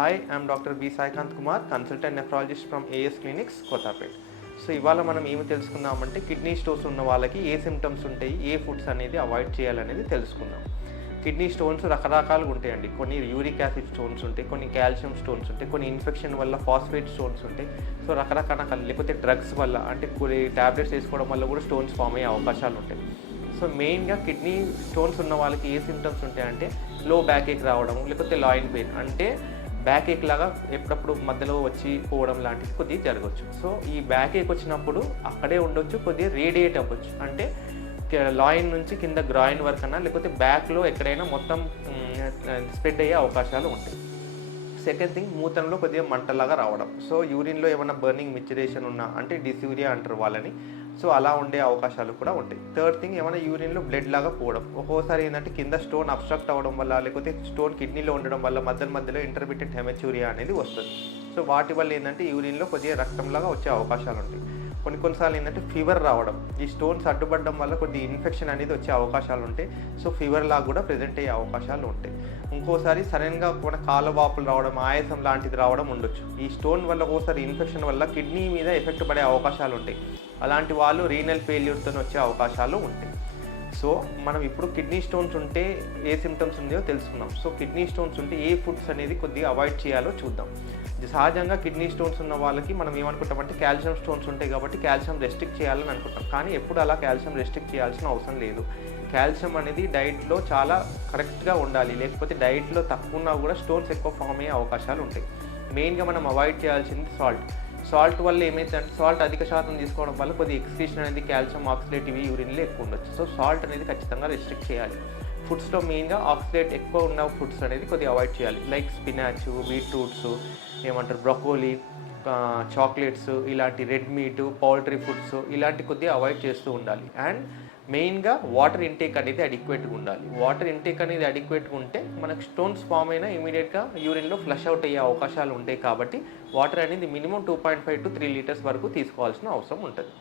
Hi I'm doctor B Saikanth Kumar consultant nephrologist from AS clinics Kothapet so ఇవాళ మనం ఏమి తెలుసుకుందామంటే kidney stones ఉన్న వాళ్ళకి ఏ సిమ్టమ్స్ ఉంటాయి ఏ ఫుడ్స్ అనేది అవాయిడ్ చేయాలనేది తెలుసుకుందాం. కిడ్నీ స్టోన్స్ రకరకాలుగా ఉంటాయండి. కొన్ని యూరిక్ యాసిడ్ స్టోన్స్ ఉంటాయి కొన్ని కాల్షియం స్టోన్స్ ఉంటాయి కొన్ని ఇన్ఫెక్షన్ వల్ల ఫాస్ఫేట్ స్టోన్స్ ఉంటాయి. సో రకరకాల లేకపోతే డ్రగ్స్ వల్ల అంటే కొన్ని ట్యాబ్లెట్స్ వేసుకోవడం వల్ల కూడా స్టోన్స్ ఫామ్ అయ్యే అవకాశాలు ఉంటాయి. సో మెయిన్గా కిడ్నీ స్టోన్స్ ఉన్న వాళ్ళకి ఏ సిమ్టమ్స్ ఉంటాయంటే లో బ్యాక్ ఏక్ రావడం లేకపోతే లాయిన్ పెయిన్ అంటే బ్యాక్ ఏక్ లాగా ఎప్పుడప్పుడు మధ్యలో వచ్చి పోవడం లాంటివి కొద్దిగా జరగవచ్చు. సో ఈ బ్యాక్ ఏక్ వచ్చినప్పుడు అక్కడే ఉండొచ్చు కొద్దిగా రేడియేట్ అవ్వచ్చు. అంటే లాయిన్ నుంచి కింద గ్రాయిన్ వరకు అన్నా లేకపోతే బ్యాక్లో ఎక్కడైనా మొత్తం స్ప్రెడ్ అయ్యే అవకాశాలు ఉంటాయి. సెకండ్ థింగ్ మూత్రంలో కొద్దిగా మంటలాగా రావడం. సో యూరిన్లో ఏమైనా బర్నింగ్ మిచ్యురేషన్ ఉన్నా అంటే డిస్యూరియా అంటారు వాళ్ళని సో అలా ఉండే అవకాశాలు కూడా ఉంటాయి. థర్డ్ థింగ్ ఏమైనా యూరిన్లో బ్లడ్ లాగా పోవడం. ఒక్కోసారి ఏంటంటే కింద స్టోన్ అబ్స్ట్రక్ట్ అవ్వడం వల్ల లేకపోతే స్టోన్ కిడ్నీలో ఉండడం వల్ల మధ్య మధ్యలో ఇంటర్మీడియట్ హెమచ్యూరియా అనేది వస్తుంది. సో వాటి వల్ల ఏంటంటే యూరిన్లో కొద్దిగా రక్తంలాగా వచ్చే అవకాశాలు ఉంటాయి. కొన్ని కొన్నిసార్లు ఏంటంటే ఫీవర్ రావడం. ఈ స్టోన్స్ అడ్డుపడడం వల్ల కొద్ది ఇన్ఫెక్షన్ అనేది వచ్చే అవకాశాలు ఉంటాయి. సో ఫీవర్ లాగా కూడా ప్రెజెంట్ అయ్యే అవకాశాలు ఉంటాయి. ఇంకోసారి సడన్గా మన కాళ్ళ వాపులు రావడం ఆయాసం లాంటిది రావడం ఉండొచ్చు. ఈ స్టోన్ వల్ల ఒకసారి ఇన్ఫెక్షన్ వల్ల కిడ్నీ మీద ఎఫెక్ట్ పడే అవకాశాలు ఉంటాయి. అలాంటి వాళ్ళు రీనల్ ఫెయిల్యూర్తో వచ్చే అవకాశాలు ఉంటాయి. సో మనం ఇప్పుడు కిడ్నీ స్టోన్స్ ఉంటే ఏ సిమ్టమ్స్ ఉన్నాయో తెలుసుకుందాం. సో కిడ్నీ స్టోన్స్ ఉంటే ఏ ఫుడ్స్ అనేది కొద్దిగా అవాయిడ్ చేయాలో చూద్దాం. సహజంగా కిడ్నీ స్టోన్స్ ఉన్న వాళ్ళకి మనం ఏమనుకుంటామంటే కాల్షియం స్టోన్స్ ఉంటాయి కాబట్టి కాల్షియం రెస్ట్రిక్ట్ చేయాలని అనుకుంటాం. కానీ ఎప్పుడు అలా కాల్షియం రెస్ట్రిక్ట్ చేయాల్సిన అవసరం లేదు. కాల్షియం అనేది డైట్లో చాలా కరెక్ట్గా ఉండాలి. లేకపోతే డైట్లో తక్కువ ఉన్నా కూడా స్టోన్స్ ఎక్కువ ఫామ్ అయ్యే అవకాశాలు ఉంటాయి. మెయిన్గా మనం అవాయిడ్ చేయాల్సింది సాల్ట్ సాల్ట్ వల్ల ఏమైందంటే సాల్ట్ అధిక శాతం తీసుకోవడం వల్ల కొద్ది ఎక్స్క్రీషన్ అనేది కాల్షియం ఆక్సిలేట్ ఇవి యూరిన్లో ఎక్కువ ఉండొచ్చు సో సాల్ట్ అనేది ఖచ్చితంగా రెస్ట్రిక్ట్ చేయాలి. ఫుడ్స్లో మెయిన్గా ఆక్సిలేట్ ఎక్కువ ఉన్న ఫుడ్స్ అనేది కొద్దిగా అవాయిడ్ చేయాలి. లైక్ స్పినాచ్ బీట్రూట్స్ ఏమంటారు బ్రొకోలీ చాక్లెట్స్ ఇలాంటి రెడ్ మీట్ పౌల్ట్రీ ఫుడ్స్ ఇలాంటి కొద్దిగా అవాయిడ్ చేస్తూ ఉండాలి. అండ్ మెయిన్గా వాటర్ ఇంటేక్ అనేది అడిక్వేట్గా ఉండాలి. వాటర్ ఇంటేక్ అనేది అడిక్వేట్గా ఉంటే మనకు స్టోన్స్ ఫామ్ అయినా ఇమీడియట్గా యూరిన్లో ఫ్లష్ అవుట్ అయ్యే అవకాశాలు ఉంటాయి కాబట్టి వాటర్ అనేది minimum two point five to three litres వరకు తీసుకోవాల్సిన అవసరం ఉంటుంది.